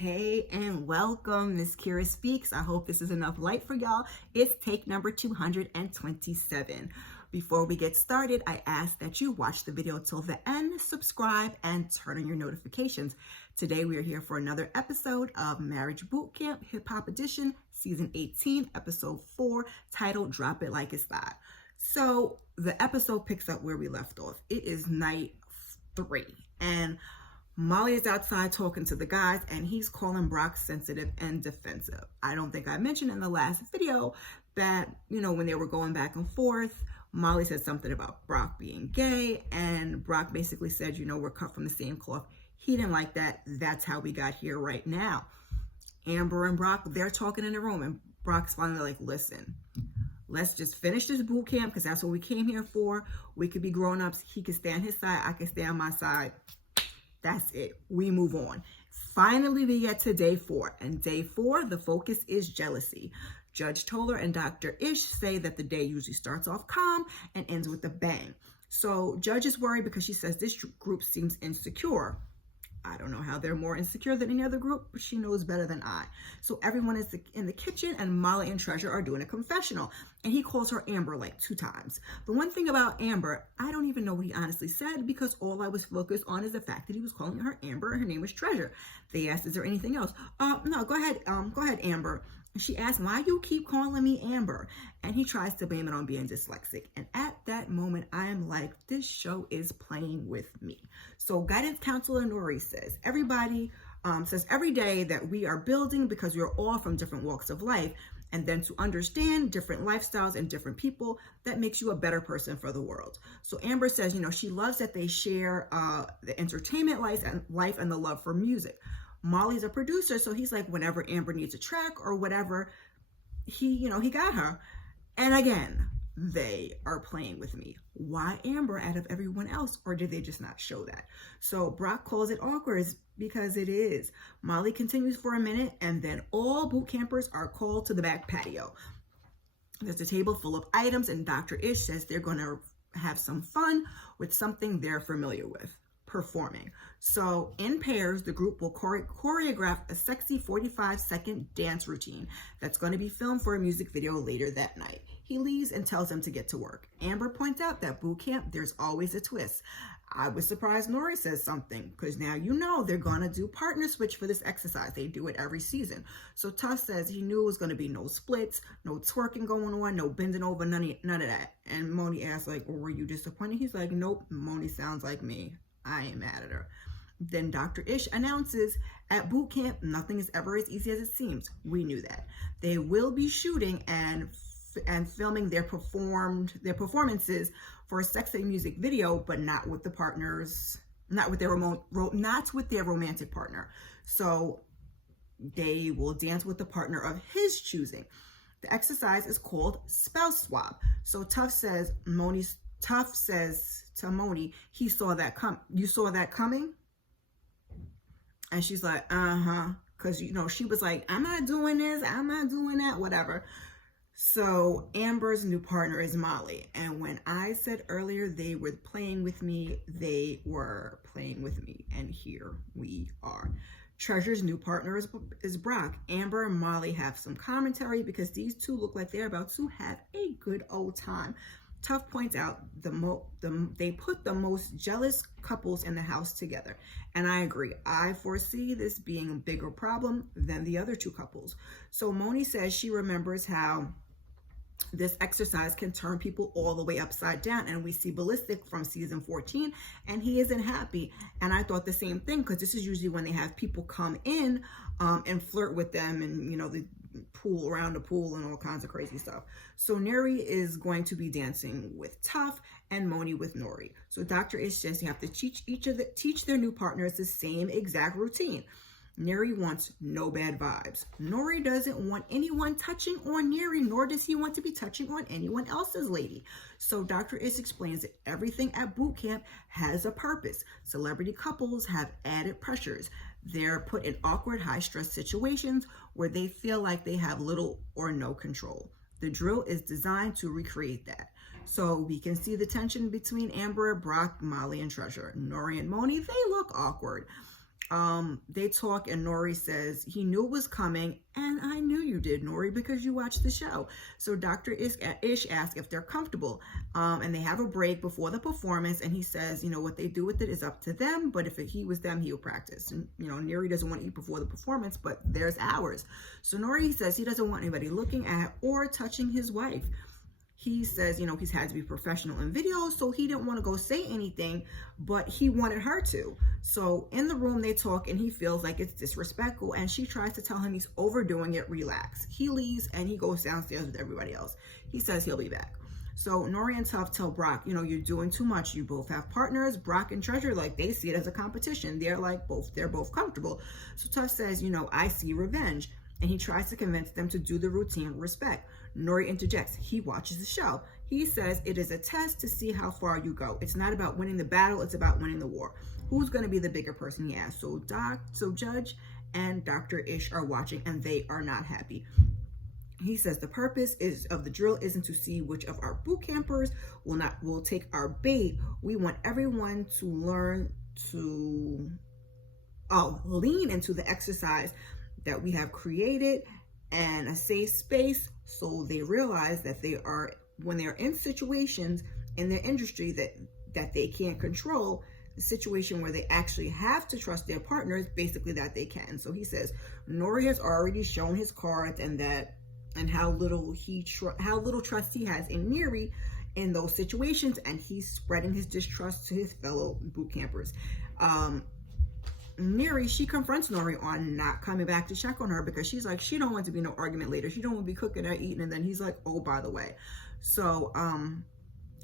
Hey and welcome, Miss Kira Speaks. I hope this is enough light for y'all. It's take number 227. Before we get started, I ask that you watch the video till the end, subscribe, and turn on your notifications. Today we are here for another episode of Marriage Bootcamp Hip Hop Edition, Season 18, Episode 4, titled Drop It Like It's That. So the episode picks up where we left off. It is night 3, and Molly is outside talking to the guys, and he's calling Brock sensitive and defensive. I don't think I mentioned in the last video that, when they were going back and forth, Molly said something about Brock being gay, and Brock basically said, we're cut from the same cloth. He didn't like that. That's how we got here right now. Amber and Brock, they're talking in the room, and Brock's finally like, listen, let's just finish this boot camp because that's what we came here for. We could be grown-ups. He could stay on his side. I could stay on my side. That's it. We move on. Finally, we get to day 4. And day 4, the focus is jealousy. Judge Toller and Dr. Ish say that the day usually starts off calm and ends with a bang. So Judge is worried because she says this group seems insecure. I don't know how they're more insecure than any other group, but she knows better than I. So everyone is in the kitchen, and Molly and Treasure are doing a confessional, and he calls her Amber like 2 times. The one thing about Amber, I don't even know what he honestly said, because all I was focused on is the fact that he was calling her Amber and her name was Treasure. They asked, is there anything else? No, go ahead, Amber. She asked, why you keep calling me Amber? And he tries to blame it on being dyslexic. And at that moment, I am like, this show is playing with me. So guidance counselor Nori says, everybody says every day that we are building because we are all from different walks of life. And then to understand different lifestyles and different people, that makes you a better person for the world. So Amber says, she loves that they share the entertainment life and the love for music. Molly's a producer, so he's like, whenever Amber needs a track or whatever, he got her. And again, they are playing with me. Why Amber out of everyone else, or did they just not show that? So Brock calls it awkward because it is. Molly continues for a minute, and then all boot campers are called to the back patio. There's a table full of items, and Dr. Ish says they're going to have some fun with something they're familiar with. Performing. So in pairs, the group will choreograph a sexy 45-second dance routine that's going to be filmed for a music video later that night. He leaves and tells them to get to work. Amber points out that boot camp, there's always a twist. I was surprised Nori says something, because now they're going to do partner switch for this exercise. They do it every season. So Tough says he knew it was going to be no splits, no twerking going on, no bending over, none of that. And Moni asks, like, well, were you disappointed? He's like, nope, Moni sounds like me. I ain't mad at her. Then Dr. Ish announces, at boot camp, nothing is ever as easy as it seems. We knew that. They will be shooting and filming their performances for a sexy music video, but not with the partners, not with their romantic partner. So they will dance with the partner of his choosing. The exercise is called spouse swap. So Tough says to Moni, he saw that you saw that coming? And she's like, because she was like, I'm not doing this, I'm not doing that, whatever. So Amber's new partner is Molly, and when I said earlier they were playing with me, they were playing with me, and here we are. Treasure's new partner is Brock. Amber and Molly have some commentary because these two look like they're about to have a good old time. Tough points out they put the most jealous couples in the house together. And I agree. I foresee this being a bigger problem than the other 2 couples. So Moni says she remembers how this exercise can turn people all the way upside down. And we see Ballistic from season 14, and he isn't happy. And I thought the same thing, because this is usually when they have people come in and flirt with them, and, the pool around the pool and all kinds of crazy stuff. So Neri is going to be dancing with Tough and Moni with Nori. So Dr. Ish says you have to teach their new partners the same exact routine. Neri wants no bad vibes. Nori doesn't want anyone touching on Neri, nor does he want to be touching on anyone else's lady. So Dr. Ish explains that everything at boot camp has a purpose. Celebrity couples have added pressures. They're put in awkward, high-stress situations where they feel like they have little or no control. The drill is designed to recreate that. So we can see the tension between Amber, Brock, Molly, and Treasure. Nori and Moni, they look awkward. They talk and Nori says, he knew it was coming, and I knew you did, Nori, because you watched the show. So Dr. Ish asks if they're comfortable, and they have a break before the performance, and he says, what they do with it is up to them, but if he was them, he would practice. And, Neri doesn't want to eat before the performance, but there's hours. So Nori says he doesn't want anybody looking at or touching his wife. He says, he's had to be professional in videos, so he didn't want to go say anything, but he wanted her to. So in the room, they talk, and he feels like it's disrespectful, and she tries to tell him he's overdoing it, relax. He leaves, and he goes downstairs with everybody else. He says he'll be back. So Nori and Tuff tell Brock, you're doing too much. You both have partners. Brock and Treasure, they see it as a competition. They're both comfortable. So Tuff says, I see revenge. And he tries to convince them to do the routine with respect. Nori interjects. He watches the show. He says it is a test to see how far you go. It's not about winning the battle. It's about winning the war. Who's going to be the bigger person, he asks. So Judge and Dr. Ish are watching, and they are not happy. He says the purpose of the drill isn't to see which of our boot campers will take our bait. We want everyone to learn to lean into the exercise that we have created and a safe space, so they realize that when they're in situations in their industry that they can't control, the situation where they actually have to trust their partners, basically that they can. So he says Nori has already shown his cards and how little trust he has in Neri in those situations, and he's spreading his distrust to his fellow boot campers. Neri, she confronts Nori on not coming back to check on her because she's like, she don't want to be no argument later. She don't want to be cooking or eating. And then he's like, oh, by the way. So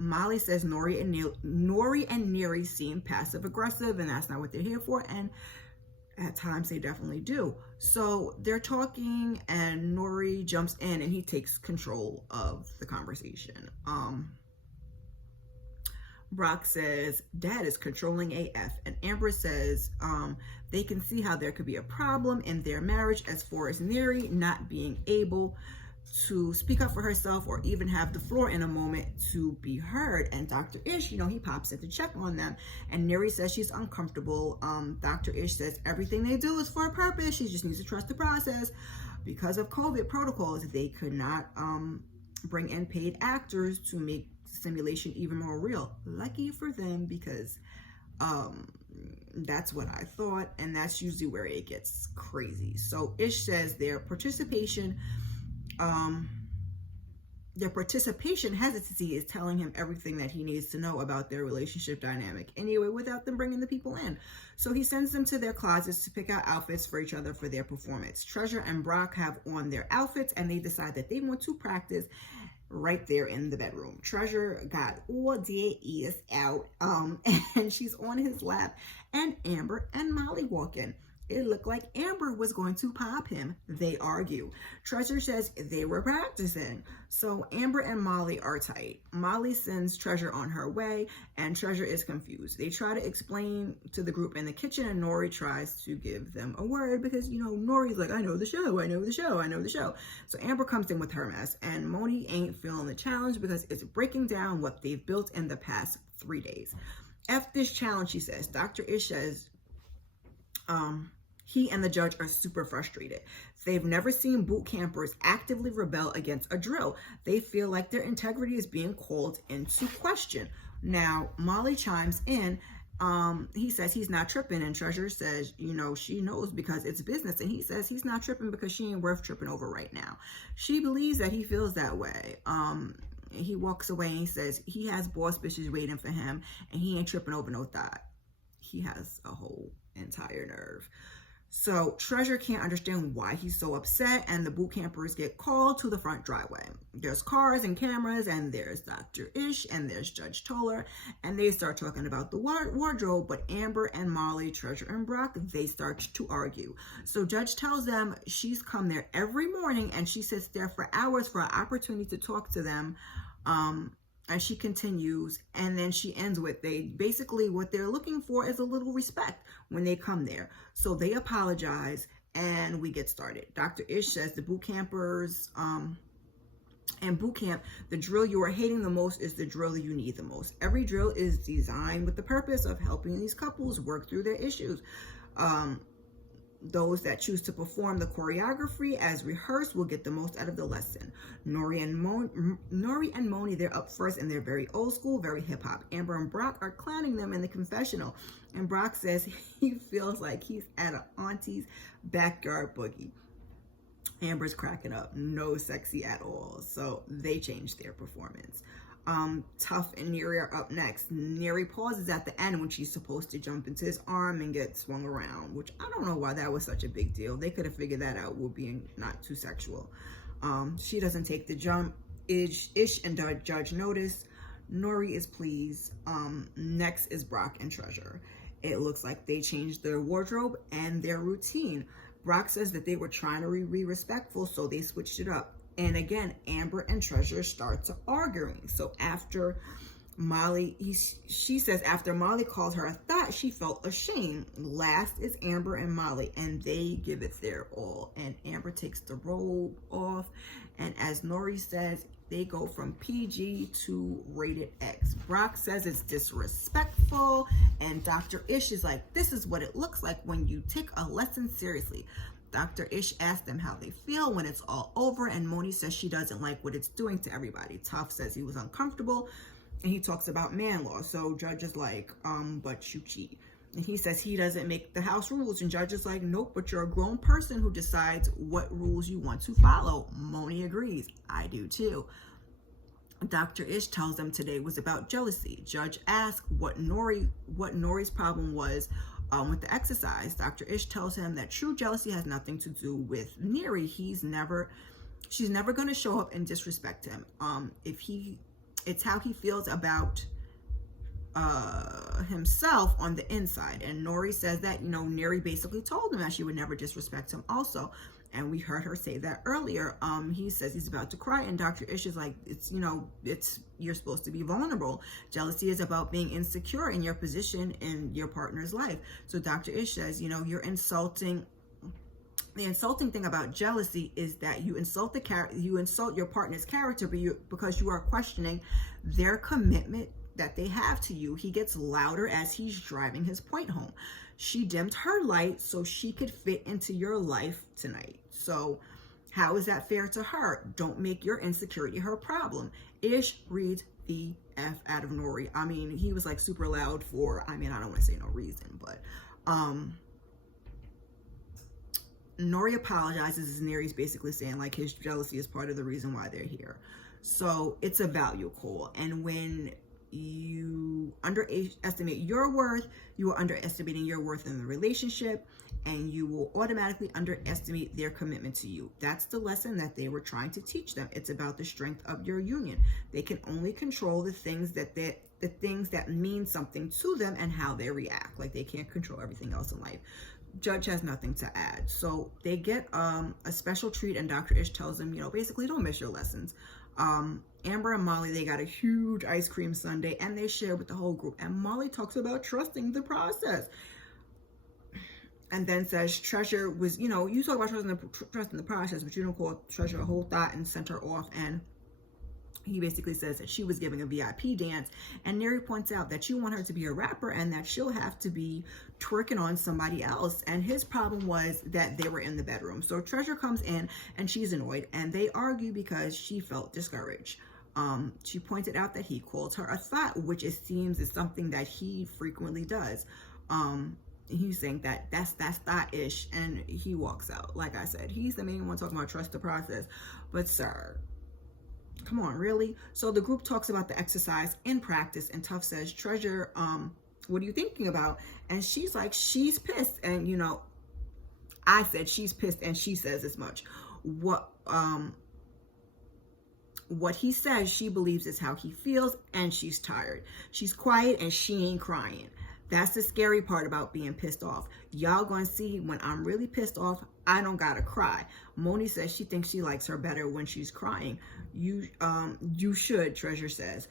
Molly says Nori and Neri seem passive aggressive, and that's not what they're here for. And at times they definitely do. So they're talking, and Nori jumps in and he takes control of the conversation. Brock says, Dad is controlling AF. And Amber says they can see how there could be a problem in their marriage as far as Neri not being able to speak up for herself or even have the floor in a moment to be heard. And Dr. Ish, he pops in to check on them. And Neri says she's uncomfortable. Dr. Ish says everything they do is for a purpose. She just needs to trust the process. Because of COVID protocols, they could not bring in paid actors to make simulation even more real. Lucky for them, because that's what I thought, and that's usually where it gets crazy. So Ish says their participation hesitancy is telling him everything that he needs to know about their relationship dynamic anyway, without them bringing the people in. So he sends them to their closets to pick out outfits for each other for their performance. Treasure and Brock have on their outfits, and they decide that they want to practice right there in the bedroom. Treasure got all their ears out, and she's on his lap, and Amber and Molly walk in. It looked like Amber was going to pop him. They argue. Treasure says they were practicing. So Amber and Molly are tight. Molly sends Treasure on her way, and Treasure is confused. They try to explain to the group in the kitchen, and Nori tries to give them a word because, Nori's like, I know the show, I know the show, I know the show. So Amber comes in with her mess, and Moni ain't feeling the challenge because it's breaking down what they've built in the past 3 days. F this challenge, she says. Dr. Ish says, he and the judge are super frustrated. They've never seen boot campers actively rebel against a drill. They feel like their integrity is being called into question. Now, Molly chimes in. He says he's not tripping, and Treasure says, she knows because it's business. And he says he's not tripping because she ain't worth tripping over right now. She believes that he feels that way. He walks away and he says he has boss bitches waiting for him, and he ain't tripping over no thought. He has a whole entire nerve. So Treasure can't understand why he's so upset, and the boot campers get called to the front driveway. There's cars and cameras, and there's Dr. Ish, and there's Judge Toller, and they start talking about the wardrobe, but Amber and Molly, Treasure and Brock, they start to argue. So Judge tells them she's come there every morning, and she sits there for hours for an opportunity to talk to them. And she continues, and then she ends with, what they're looking for is a little respect when they come there. So they apologize, and we get started. Dr. Ish says the boot campers, and boot camp, the drill you are hating the most is the drill you need the most. Every drill is designed with the purpose of helping these couples work through their issues. Those that choose to perform the choreography as rehearsed will get the most out of the lesson. Nori and Moni, they're up first and they're very old school, very hip hop. Amber and Brock are clowning them in the confessional. And Brock says he feels like he's at an auntie's backyard boogie. Amber's cracking up, no sexy at all. So they changed their performance. Tough and Neri are up next. Neri pauses at the end when she's supposed to jump into his arm and get swung around, which I don't know why that was such a big deal. They could have figured that out with being not too sexual. She doesn't take the jump. Ish and Judge notice. Nori is pleased. Next is Brock and Treasure. It looks like they changed their wardrobe and their routine. Brock says that they were trying to be respectful, so they switched it up. And again, Amber and Treasure start to arguing. So after Molly, she says after Molly calls her a thought, she felt ashamed. Last is Amber and Molly, and they give it their all. And Amber takes the robe off. And as Nori says, they go from PG to rated X. Brock says it's disrespectful. And Dr. Ish is like, this is what it looks like when you take a lesson seriously. Dr. Ish asks them how they feel when it's all over, and Moni says she doesn't like what it's doing to everybody. Tough says he was uncomfortable, and he talks about man law. So Judge is like, but you cheat. And he says he doesn't make the house rules, and Judge is like, nope, but you're a grown person who decides what rules you want to follow. Moni agrees. I do too. Dr. Ish tells them today was about jealousy. Judge asks what Nori's problem was with the exercise. Dr. Ish tells him that true jealousy has nothing to do with Neri. She's never going to show up and disrespect him. It's how he feels about himself on the inside. And Nori says that, Neri basically told him that she would never disrespect him also. And we heard her say that earlier. He says he's about to cry, and Dr. Ish is like, you're supposed to be vulnerable. Jealousy is about being insecure in your position in your partner's life. So Dr. Ish says, you're insulting. The insulting thing about jealousy is that you insult your partner's character, because you are questioning their commitment that they have to you. He gets louder as he's driving his point home. She dimmed her light so she could fit into your life tonight. So how is that fair to her? Don't make your insecurity her problem. Ish reads the F out of Nori. I mean, he was like super loud for, I don't want to say no reason, but Nori apologizes as Neri's basically saying like his jealousy is part of the reason why they're here. So it's a value call. And when you underestimate your worth, you are underestimating your worth in the relationship, and you will automatically underestimate their commitment to you. That's the lesson that they were trying to teach them. It's about the strength of your union. They can only control the things that mean something to them and how they react. Like, they can't control everything else in life. Judge has nothing to add. So they get a special treat, and Dr. Ish tells them, basically don't miss your lessons. Amber and Molly, they got a huge ice cream sundae, and they share with the whole group. And Molly talks about trusting the process. And then says Treasure was, you talk about trusting the process, but you don't call Treasure a whole thought and sent her off. And he basically says that she was giving a VIP dance. And Neri points out that you want her to be a rapper and that she'll have to be twerking on somebody else. And his problem was that they were in the bedroom. So Treasure comes in and she's annoyed, and they argue because she felt discouraged. She pointed out that he called her a thought, which it seems is something that he frequently does. He's saying that that's thought-ish, and he walks out. Like I said, he's the main one talking about trust the process. But sir, come on, really? So the group talks about the exercise in practice, and Tough says, Treasure, what are you thinking about? And she's like, she's pissed. And I said she's pissed, and she says as much. What he says she believes is how he feels, and she's tired. She's quiet and she ain't crying. That's the scary part about being pissed off. Y'all gonna see when I'm really pissed off, I don't gotta cry. Moni says she thinks she likes her better when she's crying. You should, Treasure says.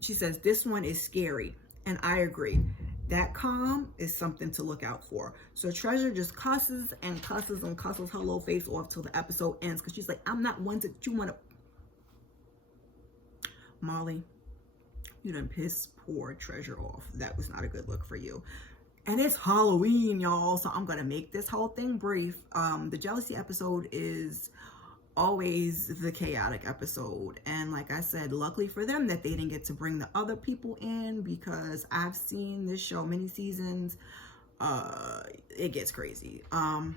She says, this one is scary. And I agree. That calm is something to look out for. So Treasure just cusses and cusses and cusses her little face off till the episode ends, because she's like, I'm not one that you want to. Molly, you done piss poor Treasure off. That was not a good look for you. And it's Halloween, y'all, so I'm gonna make this whole thing brief. The jealousy episode is always the chaotic episode, and like I said, luckily for them that they didn't get to bring the other people in, because I've seen this show many seasons. It gets crazy. I'm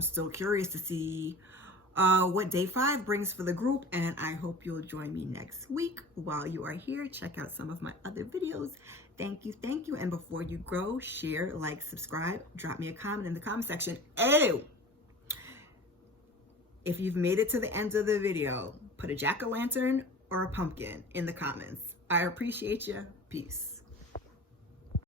still curious to see what day 5 brings for the group, and I hope you'll join me next week. While you are here, check out some of my other videos. Thank you, and before you go, share, like, subscribe, drop me a comment in the comment section. Ew! If you've made it to the end of the video, put a jack-o'-lantern or a pumpkin in the comments. I appreciate you. Peace.